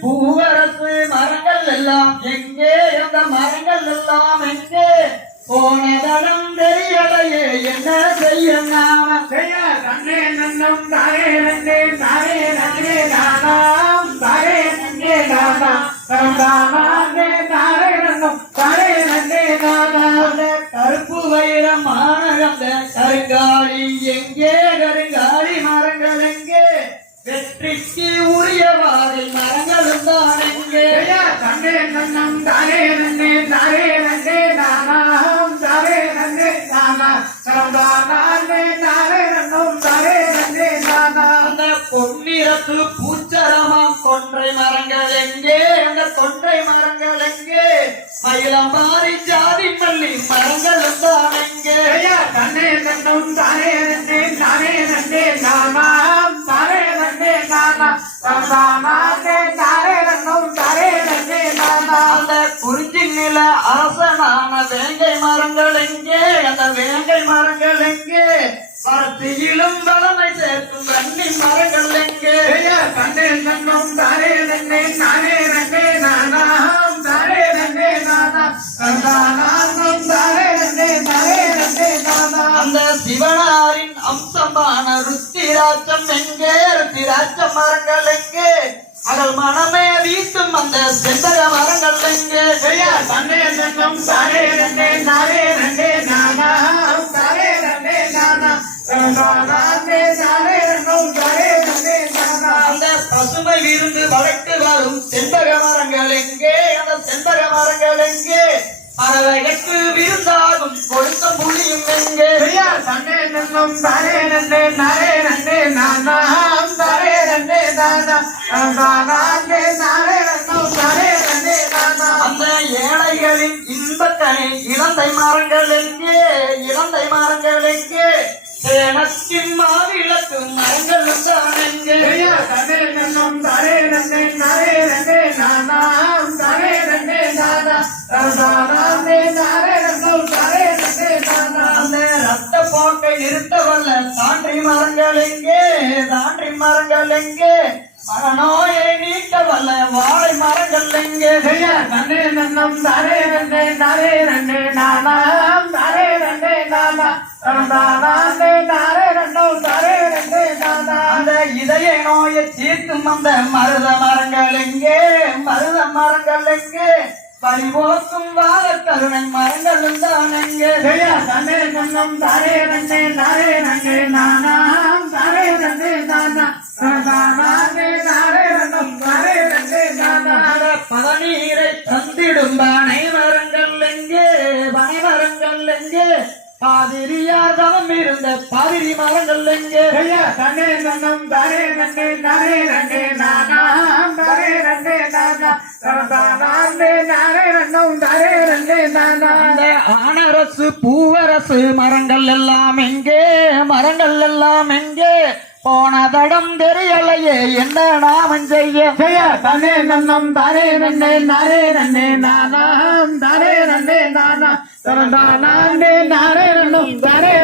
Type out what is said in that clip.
பூவரசு மரங்கள் எல்லாம் எங்கே அந்த மரங்கள் எல்லாம் எங்கே? போன தடம் தெரியலையே என்ன செய்ய நாம? செய்ய தன்னே நன்னம் தாரே நன்னே தாரே நன்னே நானாம் தாரே நன்னே நானா தானே தாரே நன்னம் தாரே நன்னே நானா அந்த கருப்பு வைரமான அந்த கருங்காலி எங்கே? கருங்காலி மரங்கள் எங்கே? வெற்றிக்கு பொன்னிறத்து பூச்சரமாம் கொன்றை மரங்கள் எங்கே? அந்த கொன்றை மரங்கள் எங்கே? மயிலம்பாரி ஜாதி மல்லி மரங்களும் தான் எங்கே? தன்னே நன்னும் தானே நன்னே நானே நன்னே நானாம் தாரே நன்னே நானா தானே தாரே நன்னும் தாரே நன்னே நானா அந்த குறிஞ்சி நில அரசனான வேங்கை மரங்கள் எங்கே? அந்த வேங்கை மரங்கள் எங்கே? பருத்தியிலும் வளமை வன்னி மரங்கள் எங்கே? ஜெயா தன்னே நன்னும் தாரே நன்னே நானே நன்னே நானாம் தாரே நன்னே நானா? தானாம் தாரே நன்னே தாரே நன்னே நானா? அந்த சிவனாரின் அம்சமான ருத்திராட்சம் எங்கே? ருத்திராட்ச மரங்கள் எங்கே? அகல் மனமே வீசும் அந்த செந்தக மரங்கள் எங்கே? தன்னே நன்னும் தாரே நன்னே நானே நன்னே நானாம் தாரே நன்னே நானா? தானே பசுமை விருந்து வளர்த்து வரும் செந்தக மரங்கள் எங்கே? அந்த செந்தக மரங்கள் எங்கே? பறவைகளுக்கு விருந்தாகும் கொடுத்த புளியும் எங்கே? தன்னே நன்னும் தரே நன்னே நரே நன்னே நானாம் தரே நன்னே நானா நானே தாரே நன்னும் தரே நன்னே நானா. அந்த ஏழைகளின் இன்பத்தனை இளந்தை மரங்கள் எங்கே? தாண்டி மரங்கள் எங்கே? தாண்டி மரங்கள் எங்கே? மரநோயை நீக்க வல்ல வாழை மரங்கள் எங்கே? தன்னே நன்னும் தாரே நன்னே நாரே நன்னே நானாம் தாரே நன்னே நானா தானே தாரே நன்னும் தாரே நன்னே நானா. அந்த இதய நோயை தீர்க்கும் அந்த மருத மரங்கள் எங்கே? மருத மரங்கள் எங்கே? பரிபோக்கும் வாழ கருணை மரங்களும் தான் எங்கே ஜெயா தன்னே நன்னும் தாரே நன்னே நாரே நன்னே நானாம் தாரே நன்னே நானா தானே தாரே நன்னும் தாரே நன்னே நானா அந்த பதநீரை தந்திடும் பனை மரங்கள் எங்கே? பனை மரங்கள் எங்கே? பாதிரியார் தவம் இருந்த பாதிரி மரங்கள் எங்கே? ஜெயா தன்னே நன்னும் தாரே நன்னே நாரே ஆனரசு பூவரசு மரங்கள் எல்லாம் எங்கே? மரங்கள் எல்லாம் எங்கே? போனதடம் தெரியலையே என்ன நாமம் செய்ய? தனே நன்னம் தாரே நன்னே நாரே நன்னே நானாம் தாரே நன்னே நானா? தானே நாரே நன்னும் தாரே